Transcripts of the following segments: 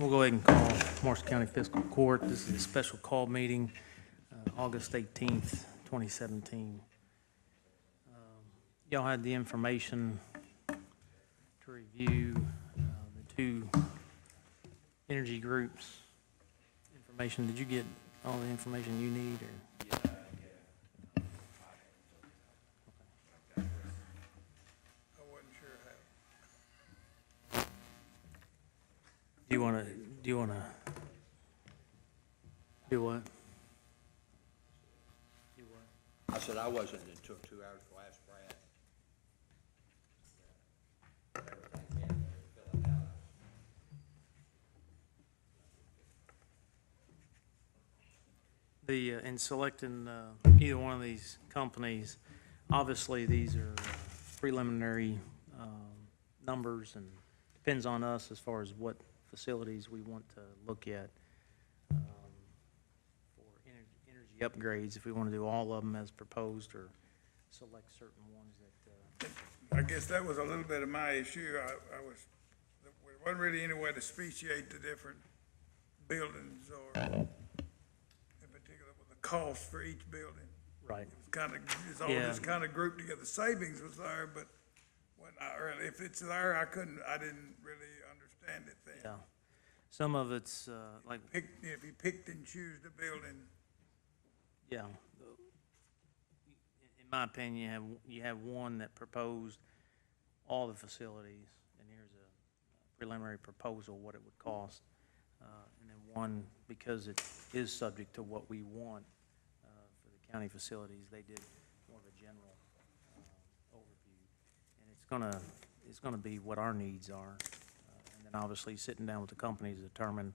We'll go ahead and call Marshall County Fiscal Court. This is a special call meeting, August 18th, 2017. Y'all had the information to review, the two energy groups information. Did you get all the information you need, or? Do you want to do what? Do what? I said I wasn't until 2 hours ago. I asked Brad. In selecting either one of these companies, obviously these are preliminary numbers, and depends on us as far as what facilities we want to look at for energy upgrades, if we want to do all of them as proposed or select certain ones that I guess that was a little bit of my issue. There wasn't really any way to speciate the different buildings or in particular with the cost for each building. right. It's all just kind of grouped together. Savings was there, but if it's there, I didn't really understand it then. Yeah, some of it's like, If you picked and choose the building, yeah. In my opinion, you have one that proposed all the facilities, and here's a preliminary proposal what it would cost, and then one, because it is subject to what we want for the county facilities, they did more of a general overview, and it's gonna be what our needs are, and then obviously sitting down with the companies to determine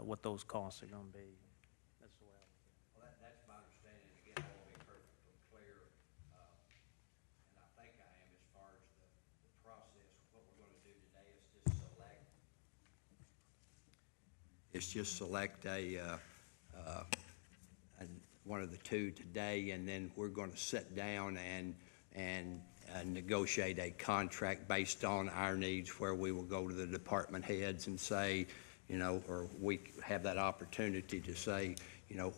what those costs are gonna be. That's the way I look at it. Well, that's my understanding. Again, I want to be perfectly clear, and I think I am as far as the process. What we're going to do today is just select one of the two today, and then we're going to sit down and negotiate a contract based on our needs, where we will go to the department heads and say, or we have that opportunity to say,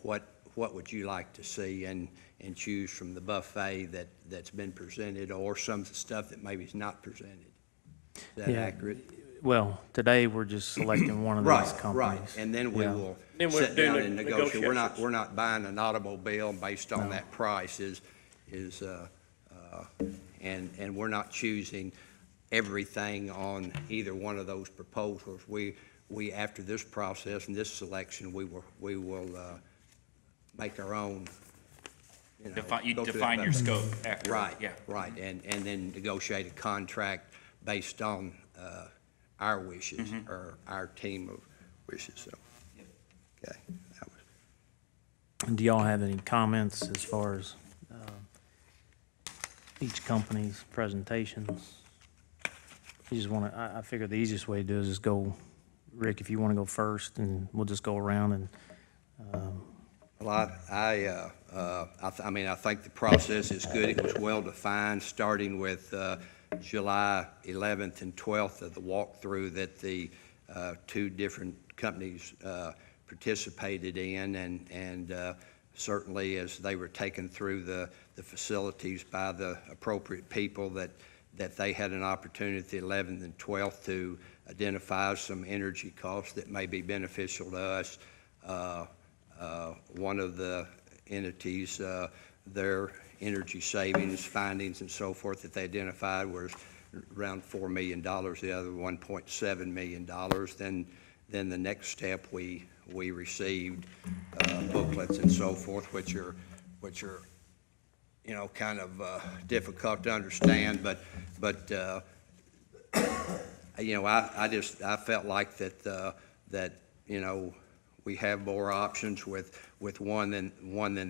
what would you like to see, and choose from the buffet that's been presented, or some stuff that maybe is not presented. Is that accurate? Well, today we're just selecting one of these companies. Right, and then we will sit down and negotiate. We're not buying an automobile based on that price, and we're not choosing everything on either one of those proposals. We after this process and this selection, we will make our own. You define your scope after. Right, yeah. right, and then negotiate a contract based on our wishes, or our team of wishes. So, okay. Do y'all have any comments as far as each company's presentations? You just want to, I figure the easiest way to do is just go, Rick, if you want to go first, and we'll just go around and. Well, I mean, I think the process is good. It was well defined, starting with July 11th and 12th of the walkthrough that the two different companies participated in, and certainly as they were taken through the facilities by the appropriate people, that they had an opportunity 11th and 12th to identify some energy costs that may be beneficial to us. One of the entities, their energy savings findings and so forth that they identified was around $4 million, the other $1.7 million. Then the next step, we received booklets and so forth, which are kind of difficult to understand, but I felt like that we have more options with one than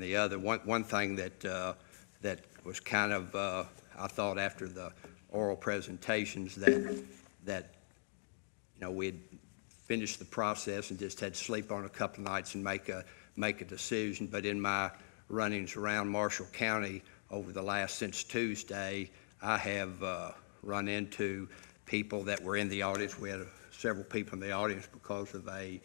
the other. One thing that was kind of I thought after the oral presentations that we'd finished the process and just had to sleep on a couple nights and make a decision. But in my runnings around Marshall County over the since Tuesday, I have run into people that were in the audience. We had several people in the audience because of a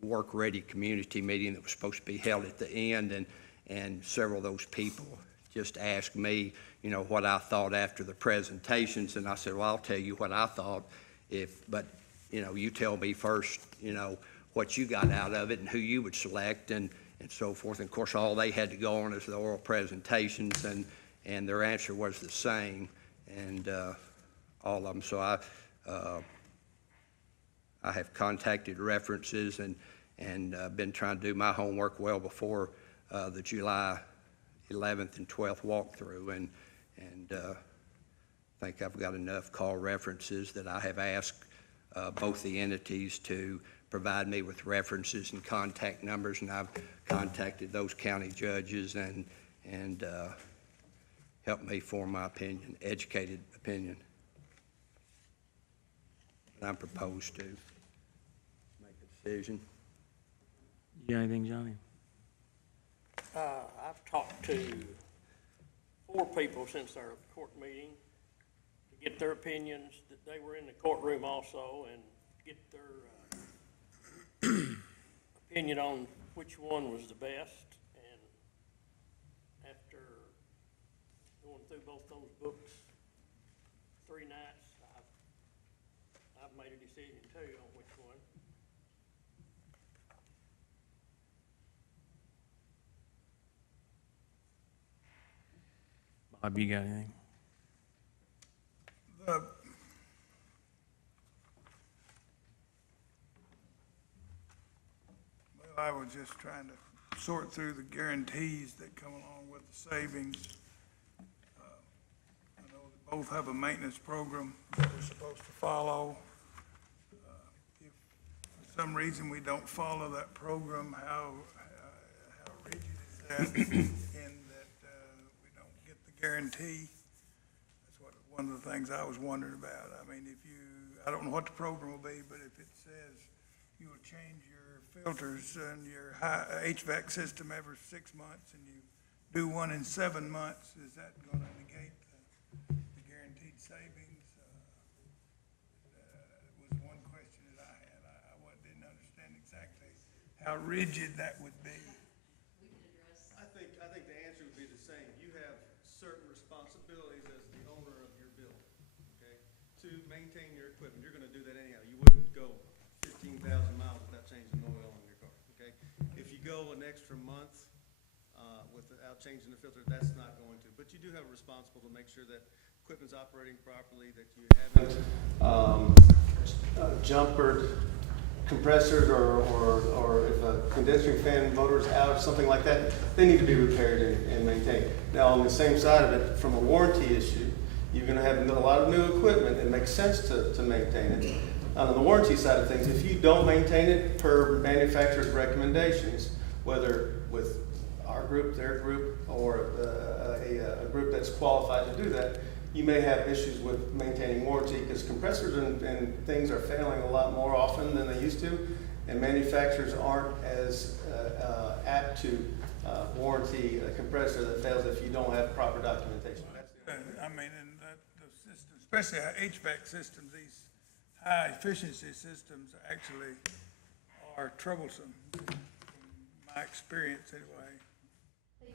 work-ready community meeting that was supposed to be held at the end, and several of those people just asked me, you know, what I thought after the presentations, and I said, well, I'll tell you what I thought, but, you know, you tell me first, you know, what you got out of it and who you would select and so forth. And of course, all they had to go on is the oral presentations, and their answer was the same, and all of them. So I have contacted references and been trying to do my homework well before the July 11th and 12th walkthrough, and I think I've got enough call references that I have asked both the entities to provide me with references and contact numbers, and I've contacted those county judges and helped me form my opinion, educated opinion. And I'm proposed to make a decision. You got anything, Johnny? I've talked to 4 people since our court meeting to get their opinions, that they were in the courtroom also, and get their opinion on which one was the best. And after going through both those books 3 nights, I've made a decision too on which one. Bob, you got anything? I was just trying to sort through the guarantees that come along with the savings. I know they both have a maintenance program that we're supposed to follow. If for some reason we don't follow that program, how rigid is that in that we don't get the guarantee? That's one of the things I was wondering about. I mean, I don't know what the program will be, but if it says you will change your filters and your HVAC system every 6 months, and you do one in 7 months, is that going to negate the guaranteed savings? Was one question that I had. I didn't understand exactly how rigid that would be. I think the answer would be the same. You have certain responsibilities as the owner of your building, okay, to maintain your equipment. You're going to do that anyhow. You wouldn't go 15,000 miles without changing oil on your car, okay? If you go an extra month without changing the filter, that's not going to. But you do have a responsible to make sure that equipment's operating properly, that you haven't jumpered compressors or if a condensing fan motor's out, something like that, they need to be repaired and maintained. Now, on the same side of it, from a warranty issue, you're going to have a lot of new equipment. It makes sense to maintain it. On the warranty side of things, if you don't maintain it per manufacturer's recommendations, whether with our group, their group, or a group that's qualified to do that, you may have issues with maintaining warranty because compressors and things are failing a lot more often than they used to, and manufacturers aren't as apt to warranty a compressor that fails if you don't have proper documentation. I mean, and the system, especially our HVAC systems, these high efficiency systems actually are troublesome, from my experience anyway.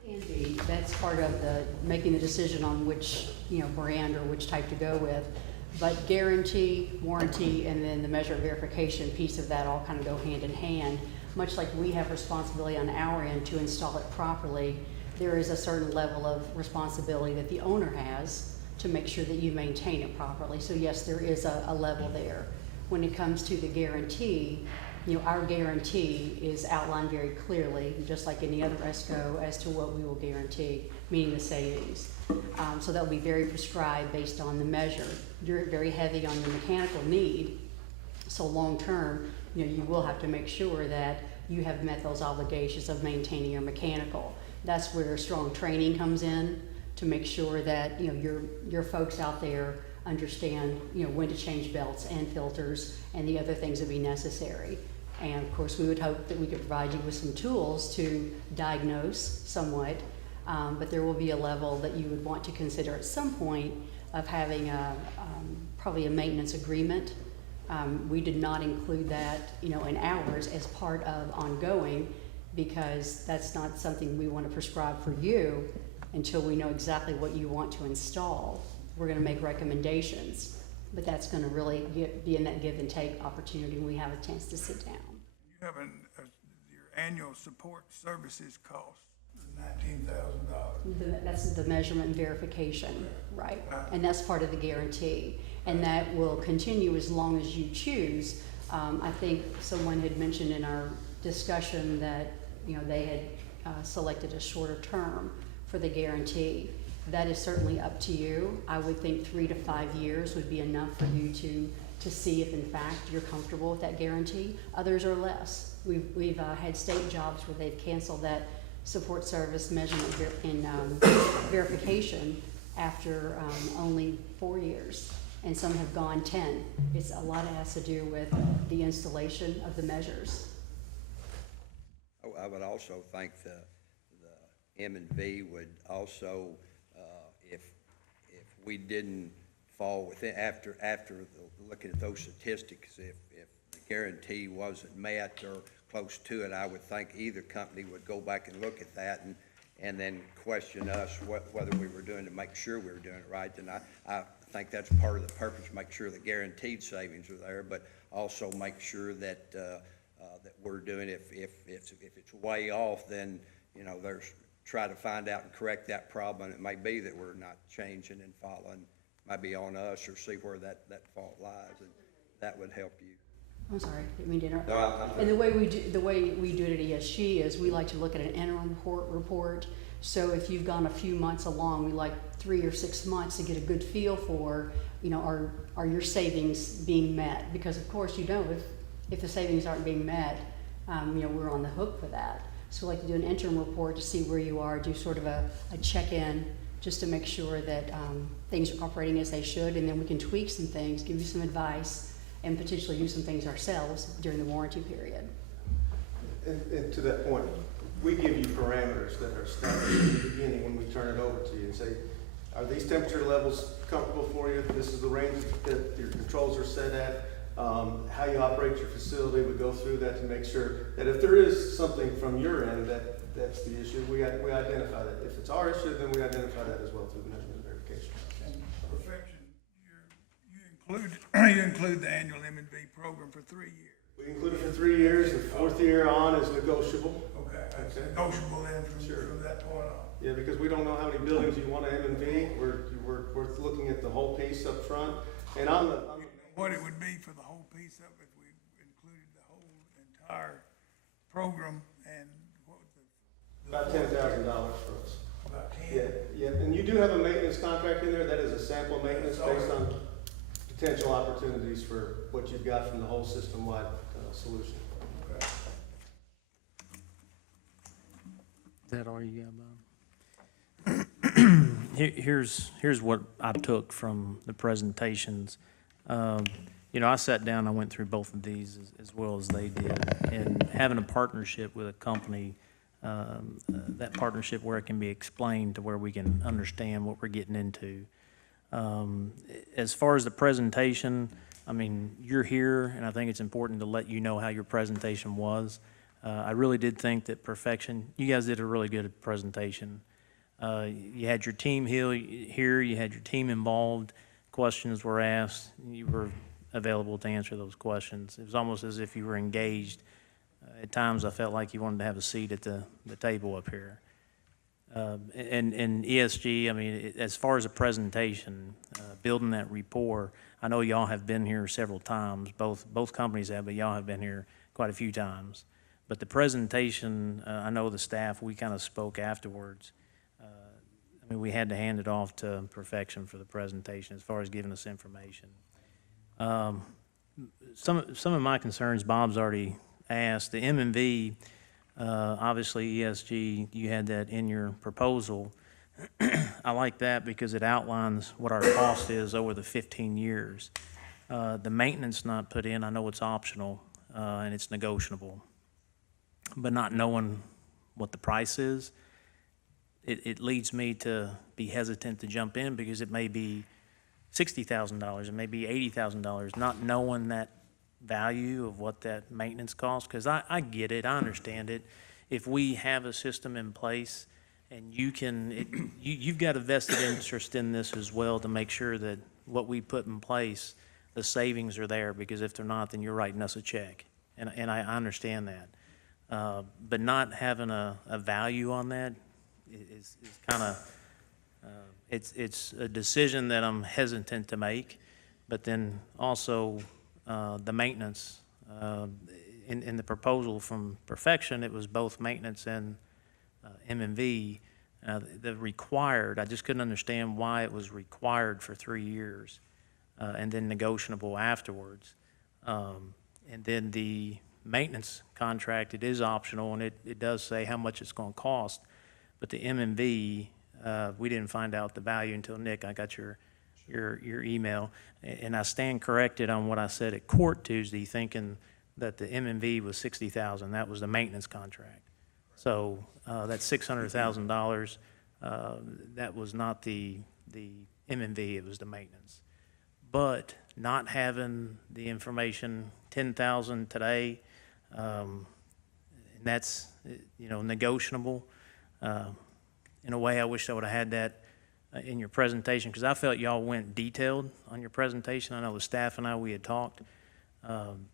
They can be. That's part of the making the decision on which, brand or which type to go with. But guarantee, warranty, and then the measure of verification piece of that all kind of go hand in hand. Much like we have responsibility on our end to install it properly, there is a certain level of responsibility that the owner has to make sure that you maintain it properly. So yes, there is a level there. When it comes to the guarantee, our guarantee is outlined very clearly, just like any other ESCO, as to what we will guarantee, meaning the savings. So that will be very prescribed based on the measure. You're very heavy on the mechanical need, so long term, you will have to make sure that you have met those obligations of maintaining your mechanical. That's where strong training comes in to make sure that your folks out there understand when to change belts and filters and the other things that be necessary. And of course, we would hope that we could provide you with some tools to diagnose somewhat, but there will be a level that you would want to consider at some point of having a probably a maintenance agreement. We did not include that, in ours as part of ongoing, because that's not something we want to prescribe for you until we know exactly what you want to install. We're going to make recommendations, but that's going to really be in that give and take opportunity when we have a chance to sit down. You have your annual support services cost is $19,000. That's the measurement and verification, right? And that's part of the guarantee. And that will continue as long as you choose. I think someone had mentioned in our discussion that, they had selected a shorter term for the guarantee. That is certainly up to you. I would think 3 to 5 years would be enough for you to see if in fact you're comfortable with that guarantee. Others are less. We've had state jobs where they've canceled that support service measurement and verification after only 4 years, and some have gone 10. It's a lot has to do with the installation of the measures. I would also think the M&V would also, if we didn't fall within, after looking at those statistics, if the guarantee wasn't met or close to it, I would think either company would go back and look at that and then question us whether we were doing to make sure we were doing it right. And I think that's part of the purpose, make sure the guaranteed savings are there, but also make sure that that we're doing, if it's way off, then, there's, try to find out and correct that problem. It may be that we're not changing and following, might be on us, or see where that fault lies, and that would help you. I'm sorry, didn't mean to interrupt. No, And the way we do it at ESG is we like to look at an interim report. So if you've gone a few months along, we like 3 or 6 months to get a good feel for, are your savings being met? Because of course, if the savings aren't being met, we're on the hook for that. So we like to do an interim report to see where you are, do sort of a check-in, just to make sure that things are operating as they should, and then we can tweak some things, give you some advice, and potentially do some things ourselves during the warranty period. And to that point, we give you parameters that are established at the beginning when we turn it over to you and say, are these temperature levels comfortable for you? This is the range that your controls are set at. How you operate your facility, we go through that to make sure that if there is something from your end that's the issue, we identify that. If it's our issue, then we identify that as well through measurement and verification. And perfection, you include the annual M&V program for 3 years. We include it for 3 years. The 4th year on is negotiable. Okay, that's negotiable then from that point on. Yeah, because we don't know how many buildings you want to M&V. We're looking at the whole piece up front. And What it would be for the whole piece of it, we included the whole entire program, and what was about $10,000 for us. about 10? Yeah, and you do have a maintenance contract in there. That is a sample maintenance based on potential opportunities for what you've got from the whole system-wide solution. Okay. Is that all you got, Bob? Here's what I took from the presentations. I sat down, I went through both of these as well as they did, and having a partnership with a company, that partnership where it can be explained to where we can understand what we're getting into. As far as the presentation, you're here, and I think it's important to let you know how your presentation was. I really did think that perfection, you guys did a really good presentation. You had your team here, you had your team involved, questions were asked, you were available to answer those questions. It was almost as if you were engaged. At times I felt like you wanted to have a seat at the table up here. And ESG, as far as a presentation, building that rapport, I know y'all have been here several times, both companies have, but y'all have been here quite a few times. But the presentation, I know the staff, we kind of spoke afterwards. We had to hand it off to perfection for the presentation as far as giving us information. Some of my concerns Bob's already asked. The M&V, obviously ESG, you had that in your proposal. I like that because it outlines what our cost is over the 15 years. The maintenance not put in, I know it's optional and it's negotiable, but not knowing what the price is, it leads me to be hesitant to jump in because it may be $60,000 and maybe $80,000, not knowing that value of what that maintenance costs, because I get it, I understand it. If we have a system in place and you've got a vested interest in this as well to make sure that what we put in place, the savings are there, because if they're not, then you're writing us a check. And I understand that. But not having a value on that is kind of, it's a decision that I'm hesitant to make. But then also, the maintenance, in the proposal from Perfection, it was both maintenance and M&V. The required, I just couldn't understand why it was required for 3 years, and then negotiable afterwards. And then the maintenance contract, it is optional, and it does say how much it's gonna cost. But the M&V, we didn't find out the value until, Nick, I got your email. And I stand corrected on what I said at court Tuesday, thinking that the M&V was $60,000. That was the maintenance contract. So that's $600,000. That was not the M&V, it was the maintenance. But not having the information, 10,000 today, and that's, negotiable. In a way, I wish I would have had that in your presentation, because I felt y'all went detailed on your presentation. I know the staff and we had talked.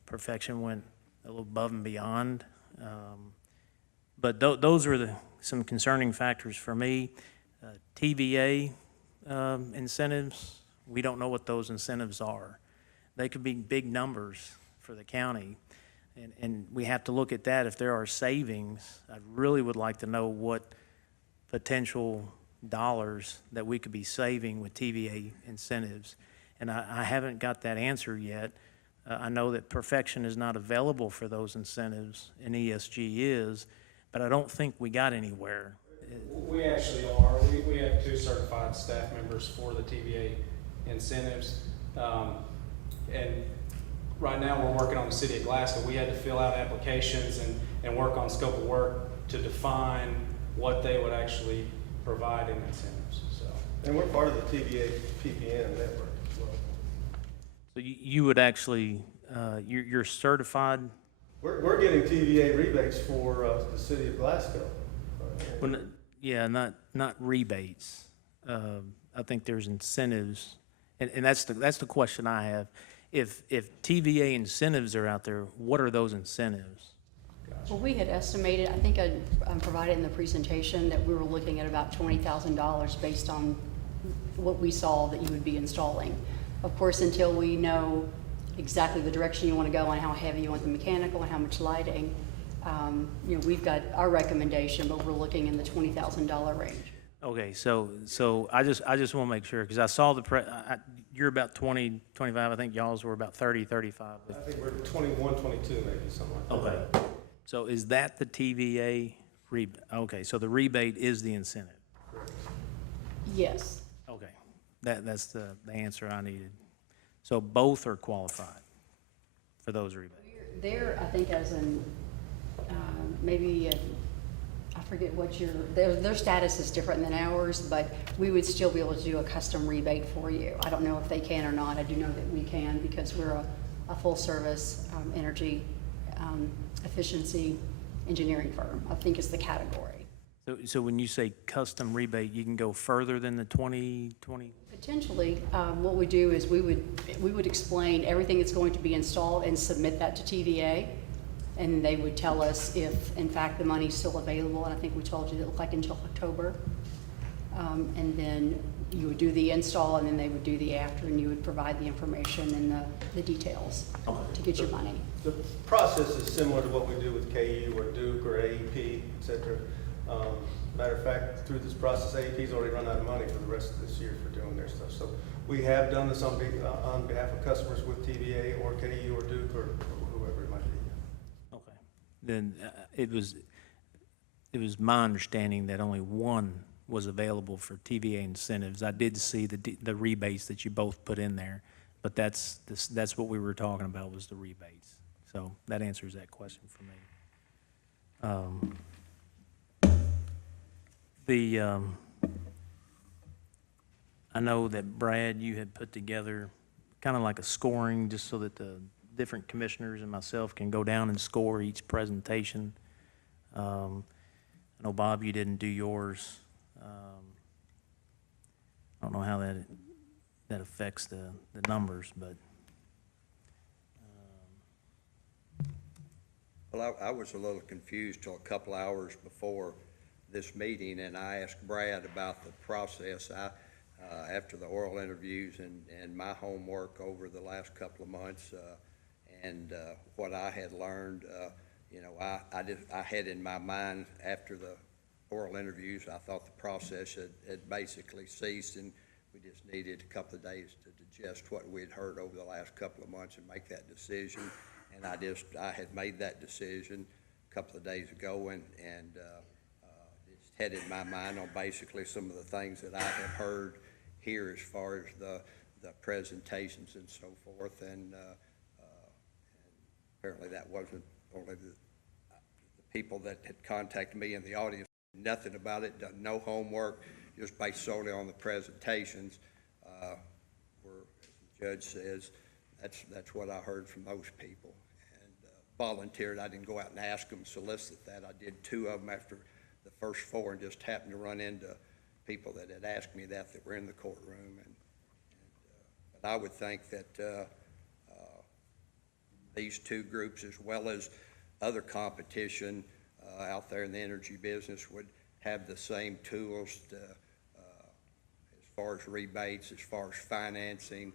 Perfection went a little above and beyond. But those were some concerning factors for me. TVA incentives, we don't know what those incentives are. They could be big numbers for the county, and we have to look at that. If there are savings, I really would like to know what potential dollars that we could be saving with TVA incentives. And I haven't got that answer yet. I know that Perfection is not available for those incentives, and ESG is, but I don't think we got anywhere. We actually are. We have 2 certified staff members for the TVA incentives. And right now we're working on the city of Glasgow. We had to fill out applications and work on scope of work to define what they would actually provide in incentives. So. And we're part of the TVA PPN network as well. So you would actually, you're certified? We're getting TVA rebates for the city of Glasgow. Yeah, not rebates. I think there's incentives, and that's the question I have. If TVA incentives are out there, what are those incentives? Well, we had estimated, I think I provided in the presentation, that we were looking at about $20,000 based on what we saw that you would be installing. Of course, until we know exactly the direction you want to go and how heavy you want the mechanical and how much lighting, we've got our recommendation, but we're looking in the $20,000 range. Okay, so I just want to make sure, because I saw you're about 20, 25, I think y'all's were about 30, 35. I think we're 21, 22 maybe, something like that. Okay. So is that the TVA rebate? Okay, so the rebate is the incentive? Yes. Okay, that's the answer I needed. So both are qualified for those rebates? They're, I think, as in, maybe, I forget what their status is different than ours, but we would still be able to do a custom rebate for you. I don't know if they can or not. I do know that we can, because we're a full-service energy efficiency engineering firm, I think is the category. So when you say custom rebate, you can go further than the 20? Potentially, what we do is we would explain everything that's going to be installed and submit that to TVA, and they would tell us if, in fact, the money's still available, and I think we told you it looked like until October. And then you would do the install, and then they would do the after, and you would provide the information and the details to get your money. The process is similar to what we do with KU or Duke or AEP, et cetera. Matter of fact, through this process, AEP's already run out of money for the rest of this year for doing their stuff. So we have done this on behalf of customers with TVA or KU or Duke or whoever it might be. Okay. Then it was my understanding that only one was available for TVA incentives. I did see the rebates that you both put in there, but that's what we were talking about, was the rebates. So that answers that question for me. I know that Brad, you had put together kind of like a scoring, just so that the different commissioners and myself can go down and score each presentation. I know, Bob, you didn't do yours. I don't know how that affects the numbers, but. Well, I was a little confused till a couple hours before this meeting, and I asked Brad about the process. After the oral interviews and my homework over the last couple of months, and what I had learned, I had in my mind after the oral interviews, I thought the process had basically ceased, and we just needed a couple of days to digest what we'd heard over the last couple of months and make that decision. And I had made that decision a couple of days ago, and just had in my mind on basically some of the things that I have heard here as far as the presentations and so forth, and apparently that wasn't only the people that had contacted me in the audience, nothing about it, done no homework, just based solely on the presentations, where, as the judge says, that's what I heard from those people, and volunteered. I didn't go out and ask them, solicit that. I did 2 of them after the first 4, and just happened to run into people that had asked me that were in the courtroom, but I would think that these 2 groups, as well as other competition out there in the energy business, would have the same tools to, as far as rebates, as far as financing.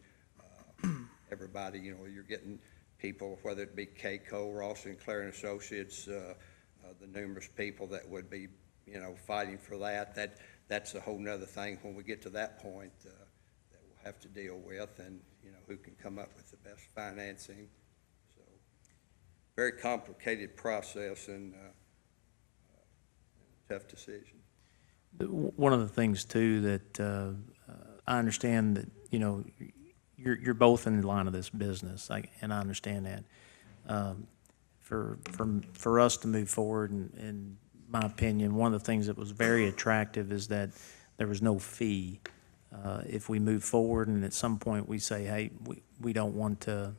Everybody, you're getting people, whether it be Keiko, Ross Sinclair and Associates, the numerous people that would be, fighting for that. That's a whole nother thing when we get to that point that we'll have to deal with, and who can come up with the best financing. So very complicated process and a tough decision. One of the things too that I understand that you're both in the line of this business, and I understand that. For us to move forward, in my opinion, one of the things that was very attractive is that there was no fee. If we move forward and at some point we say, hey, we don't want to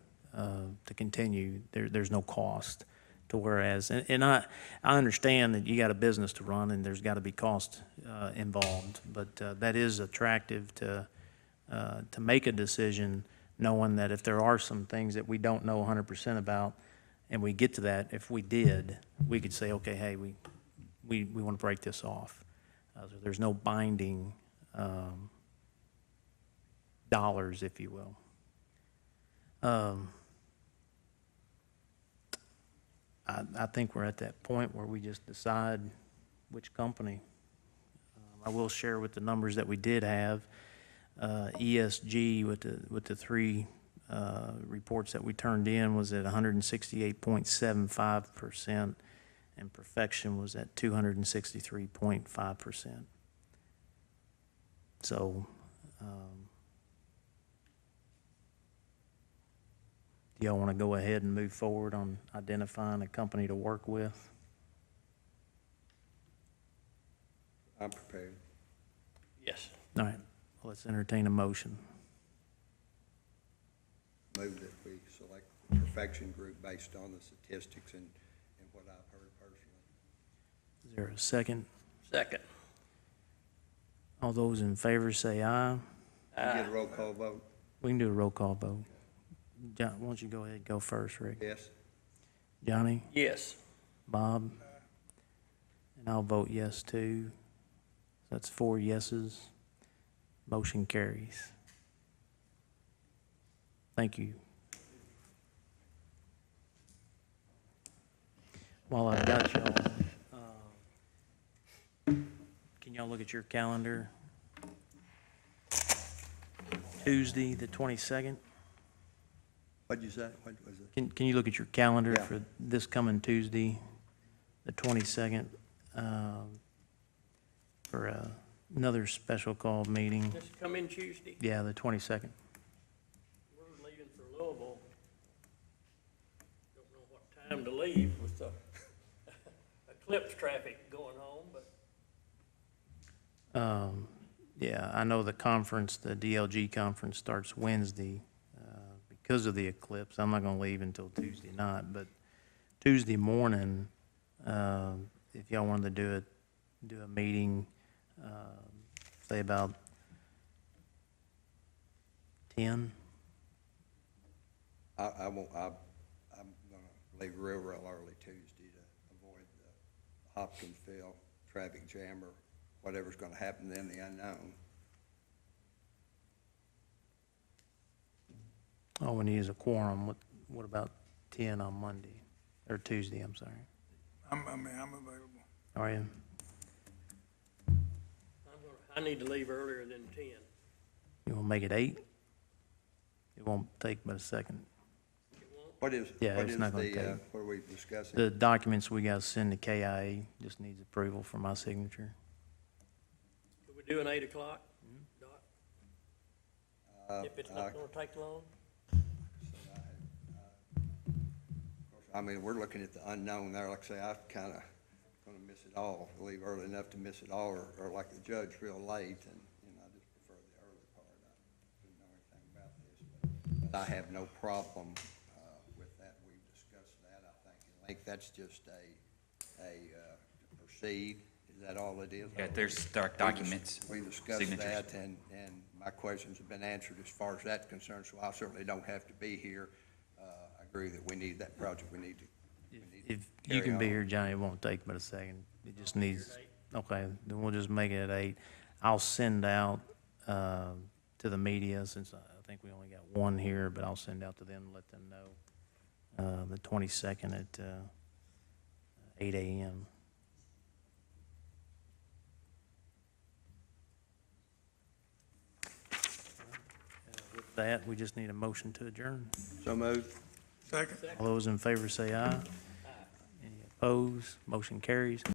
continue, there's no cost. To whereas, and I understand that you got a business to run and there's got to be cost involved, but that is attractive to make a decision knowing that if there are some things that we don't know 100% about, and we get to that, if we did, we could say, okay, hey, we want to break this off. So there's no binding dollars, if you will. I think we're at that point where we just decide which company. I will share with the numbers that we did have. ESG with the 3 reports that we turned in was at 168.75%, and Perfection was at 263.5%. So, do y'all want to go ahead and move forward on identifying a company to work with? I'm prepared. Yes. All right, well, let's entertain a motion. Move that we select the Perfection Group based on the statistics and what I've heard personally. Is there a second? Second. All those in favor say aye. You get a roll call vote? We can do a roll call vote. John, why don't you go ahead and go first, Rick? Yes. Johnny? Yes. Bob? And I'll vote yes too. That's 4 yeses. Motion carries. Thank you. While I've got y'all, can y'all look at your calendar? Tuesday, the 22nd? What'd you say? What was it? Can you look at your calendar Yeah. for this coming Tuesday, the 22nd, for another special call meeting? This coming Tuesday, Yeah, the 22nd. we're leaving for Louisville. Don't know what time to leave with the eclipse traffic going on, but Yeah, I know the conference, the DLG conference starts Wednesday. Because of the eclipse, I'm not gonna leave until Tuesday night, but Tuesday morning, if y'all wanted to do a meeting, say about 10. I'm gonna leave real early Tuesday to avoid the Hopkinsville traffic jam or whatever's gonna happen then, the unknown. Oh, we need a quorum. What about 10 on Monday, or Tuesday, I'm sorry. I'm available. Are you? I need to leave earlier than 10. You wanna make it 8? It won't take but a second. What is, Yeah, what it's is not gonna the, take. what are we discussing? The documents we gotta send to KIA just needs approval for my signature. Could we do an 8 o'clock, Doc? If it's not Of gonna take long? course, I mean, we're looking at the unknown there. Like I say, I'm kinda gonna miss it all, leave early enough to miss it all, or like the judge, real late, and, I just prefer the early part. I didn't know anything about this, but I have no problem, with that. We've discussed that, I think that's just to proceed. Is that all it is? Yeah, there's documents, We discussed signatures. that, and my questions have been answered as far as that's concerned, so I certainly don't have to be here. I agree that we need that project, we need to If you carry can be on. here, Johnny, it won't take but a second. It just needs, okay, then we'll just make it at 8. I'll send out, to the media, since I think we only got one here, but I'll send out to them, let them know, the 22nd at, 8 a.m. With that, we just need a motion to adjourn. So moved. Second? All those in favor say aye. Any opposed? Motion carries.